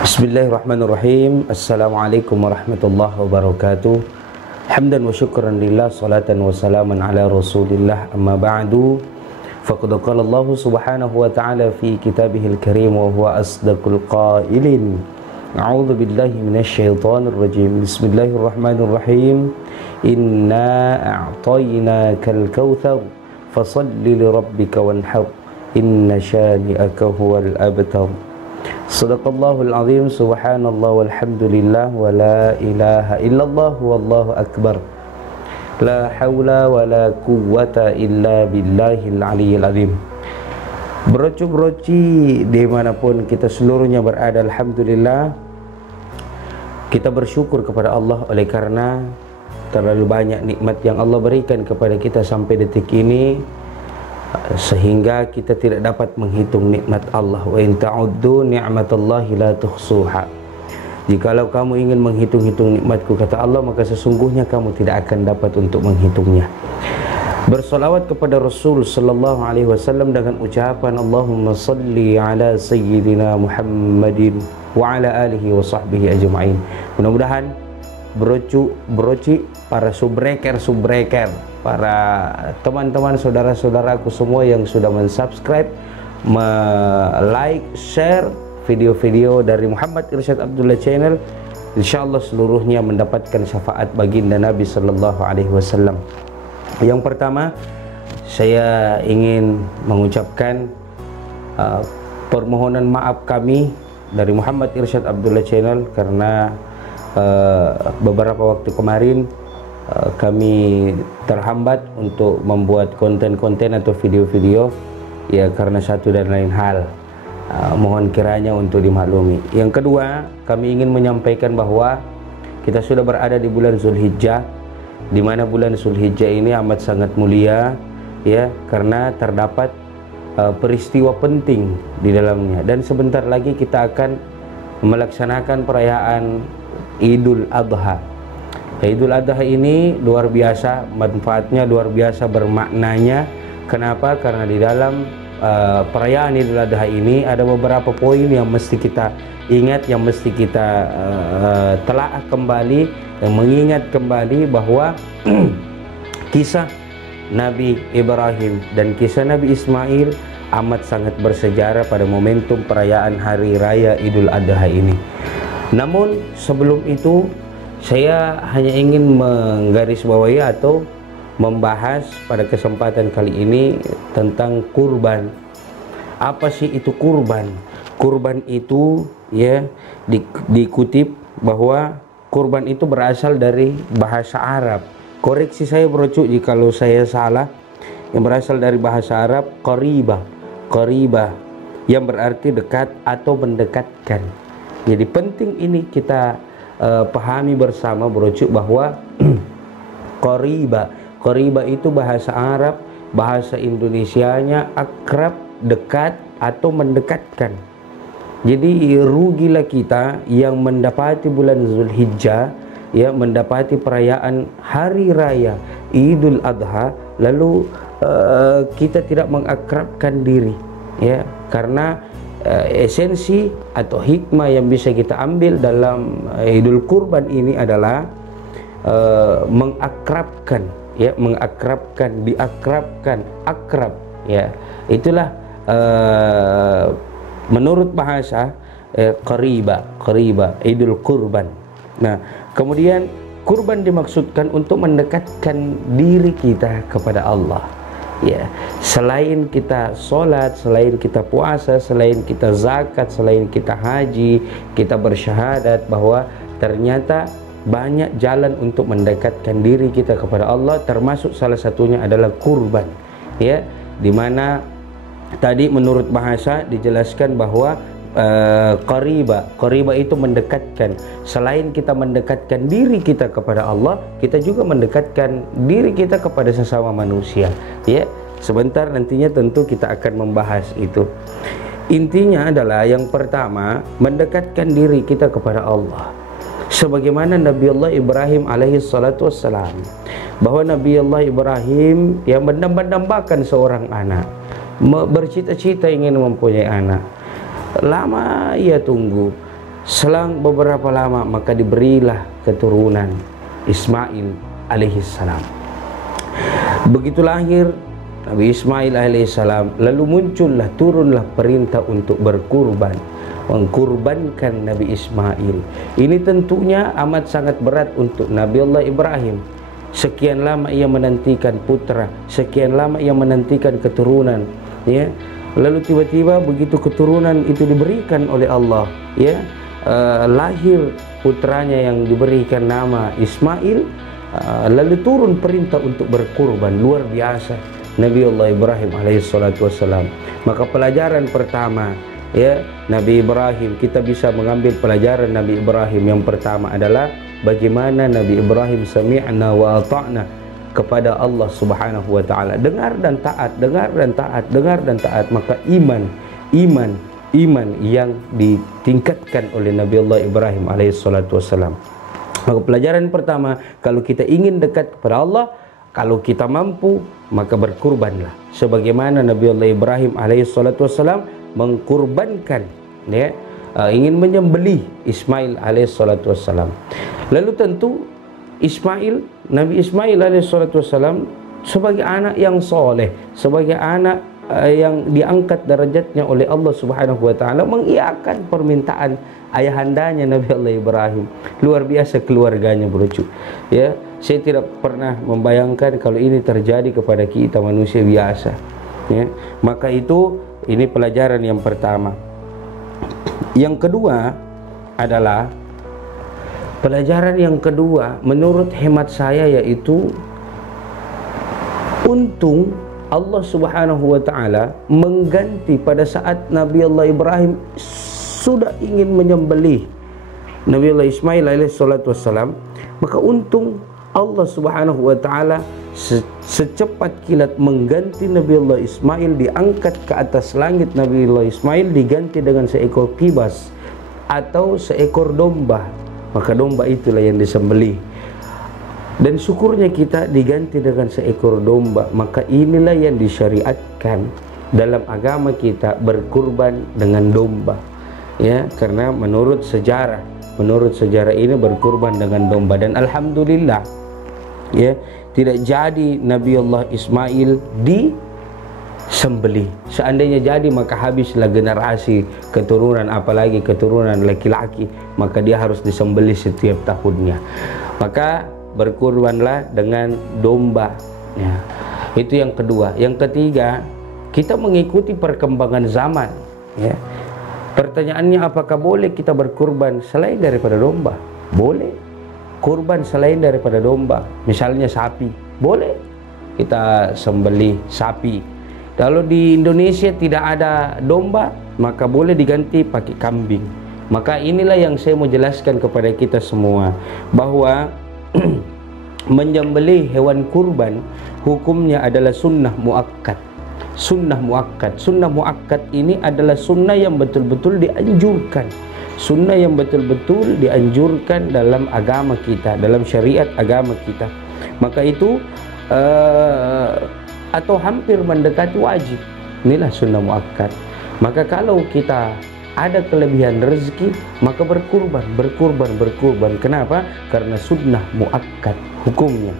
Bismillahirrahmanirrahim. Assalamualaikum warahmatullahi wabarakatuh. Hamdan wa syukran lillah, salatan wa salaman ala rasulillah, amma ba'du. Faqad qala Allah subhanahu wa ta'ala fi kitabihil karim wa huwa asdaqul qailin. A'udzu billahi minasy syaithanir rajim. Bismillahirrahmanirrahim. Inna a'tainakal kautsar fashalli li rabbika wanhar. Inna syani'aka huwal abtar. Sadaqallahul azim. Subhanallah walhamdulillah wa la ilaha illallah wallahu akbar. La hawla wa la quwwata illa billahil aliyyil azim. Broci-broci dimanapun kita seluruhnya berada, alhamdulillah kita bersyukur kepada Allah oleh karena terlalu banyak nikmat yang Allah berikan kepada kita sampai detik ini, sehingga kita tidak dapat menghitung nikmat Allah. Wa in ta'uddu ni'matallahi la tuhsuha. Jikalau kamu ingin menghitung-hitung nikmatku, kata Allah, maka sesungguhnya kamu tidak akan dapat untuk menghitungnya. Bersolawat kepada Rasul sallallahu alaihi wasallam dengan ucapan Allahumma salli ala sayyidina Muhammadin wa ala alihi wa sahbihi ajma'in. Mudah-mudahan broci, para subreker, para teman-teman saudara-saudaraku semua yang sudah mensubscribe, like, share video-video dari Muhammad Irsyad Abdullah Channel, insyaallah seluruhnya mendapatkan syafaat baginda Nabi sallallahu alaihi wasallam. Yang pertama, saya ingin mengucapkan permohonan maaf kami dari Muhammad Irsyad Abdullah Channel karena beberapa waktu kemarin kami terhambat untuk membuat konten-konten atau video-video, ya karena satu dan lain hal. Mohon kiranya untuk dimaklumi. Yang kedua, kami ingin menyampaikan bahwa kita sudah berada di bulan Zulhijjah, di mana bulan Zulhijjah ini amat sangat mulia, ya, karena terdapat peristiwa penting di dalamnya. Dan sebentar lagi kita akan melaksanakan perayaan Idul Adha. Idul Adha ini luar biasa manfaatnya, luar biasa bermaknanya. Kenapa? Karena di dalam perayaan Idul Adha ini ada beberapa poin yang mesti kita ingat, yang mesti kita telaah kembali, yang mengingat kembali bahwa kisah Nabi Ibrahim dan kisah Nabi Ismail amat sangat bersejarah pada momentum perayaan Hari Raya Idul Adha ini. Namun sebelum itu, saya hanya ingin menggarisbawahi atau membahas pada kesempatan kali ini tentang kurban. Apa sih itu kurban? Kurban itu, ya, dikutip bahwa kurban itu berasal dari bahasa Arab. Koreksi saya bro jikalau saya salah. Yang berasal dari bahasa Arab qariba, yang berarti dekat atau mendekatkan. Jadi penting ini kita pahami bersama bro bahwa qariba itu bahasa Arab, bahasa Indonesianya akrab, dekat atau mendekatkan. Jadi rugilah kita yang mendapati bulan Zulhijjah, ya, mendapati perayaan hari raya Idul Adha, lalu kita tidak mengakrabkan diri, ya, karena esensi atau hikmah yang bisa kita ambil dalam Idul Kurban ini adalah mengakrabkan, ya, mengakrabkan, diakrabkan, akrab, ya. Itulah menurut bahasa qariba Idul Kurban. Nah, kemudian kurban dimaksudkan untuk mendekatkan diri kita kepada Allah, ya. Selain kita sholat, selain kita puasa, selain kita zakat, selain kita haji, kita bersyahadat bahwa ternyata banyak jalan untuk mendekatkan diri kita kepada Allah, termasuk salah satunya adalah kurban, ya, dimana tadi menurut bahasa dijelaskan bahwa qariba itu mendekatkan. Selain kita mendekatkan diri kita kepada Allah, kita juga mendekatkan diri kita kepada sesama manusia, ya. Sebentar nantinya tentu kita akan membahas itu. Intinya adalah yang pertama, mendekatkan diri kita kepada Allah. Sebagaimana Nabi Allah Ibrahim alaihi salatu wassalam, bahwa Nabi Allah Ibrahim yang mendambakan seorang anak, bercita-cita ingin mempunyai anak. Lama ia tunggu, Selang beberapa lama maka diberilah keturunan Ismail alaihissalam. Begitu lahir Nabi Ismail alaihissalam, lalu muncullah, turunlah perintah untuk berkurban, mengkurbankan Nabi Ismail. Ini tentunya amat sangat berat untuk Nabi Allah Ibrahim. Sekian lama ia menantikan putra, sekian lama ia menantikan keturunan, ya. Lalu tiba-tiba begitu keturunan itu diberikan oleh Allah, ya, lahir putranya yang diberikan nama Ismail, lalu turun perintah untuk berkurban. Luar biasa Nabi Allah Ibrahim alaihissalatu wassalam. Maka pelajaran pertama, ya, Nabi Ibrahim, kita bisa mengambil pelajaran Nabi Ibrahim. Yang pertama adalah bagaimana Nabi Ibrahim sami'na wa ata'na kepada Allah Subhanahu wa taala. Dengar dan taat, dengar dan taat, dengar dan taat. Maka iman yang ditingkatkan oleh Nabi Allah Ibrahim alaihissalatu wassalam. Maka pelajaran pertama, kalau kita ingin dekat kepada Allah, kalau kita mampu, maka berkurbanlah. Sebagaimana Nabi Allah Ibrahim alaihissalatu wassalam mengkurbankan, ya, ingin menyembelih Ismail alaihissalatu wassalam. Lalu tentu Nabi Ismail alaihissalatu wassalam sebagai anak yang soleh, sebagai anak yang diangkat derajatnya oleh Allah Subhanahu wa taala, mengiyakan permintaan ayahandanya Nabi Allah Ibrahim. Luar biasa keluarganya, bro. Ya, saya tidak pernah membayangkan kalau ini terjadi kepada kita manusia biasa, ya. Maka ini pelajaran yang pertama. Yang kedua adalah pelajaran yang kedua menurut hemat saya, yaitu untung Allah Subhanahu wa taala mengganti pada saat Nabi Allah Ibrahim sudah ingin menyembelih Nabi Allah Ismail alaihissalatu wassalam, maka untung Allah Subhanahu wa taala secepat kilat mengganti Nabi Allah Ismail, diangkat ke atas langit Nabi Allah Ismail, diganti dengan seekor kibas atau seekor domba. Maka domba itulah yang disembelih. Dan syukurnya kita diganti dengan seekor domba. Maka inilah yang disyariatkan dalam agama kita, berkurban dengan domba, ya, karena menurut sejarah ini berkurban dengan domba. Dan alhamdulillah, ya, tidak jadi Nabi Allah Ismail disembelih. Seandainya jadi, maka habislah generasi keturunan, apalagi keturunan laki-laki, maka dia harus disembelih setiap tahunnya. Maka berkurbanlah dengan domba, ya. Itu yang kedua. Yang ketiga, kita mengikuti perkembangan zaman, ya. Pertanyaannya, apakah boleh kita berkurban selain daripada domba? Boleh. Kurban selain daripada domba, misalnya sapi, boleh kita sembelih sapi. Kalau di Indonesia tidak ada domba, maka boleh diganti pakai kambing. Maka inilah yang saya mau jelaskan kepada kita semua, bahwa menyembelih hewan kurban hukumnya adalah sunnah muakkad. Sunnah muakkad. Sunnah muakkad ini adalah sunnah yang betul-betul dianjurkan. Sunnah yang betul-betul dianjurkan dalam agama kita, dalam syariat agama kita. Maka itu atau hampir mendekati wajib. Inilah sunnah muakkad. Maka kalau kita ada kelebihan rezeki, maka berkurban. Kenapa? Karena sunnah muakkad hukumnya.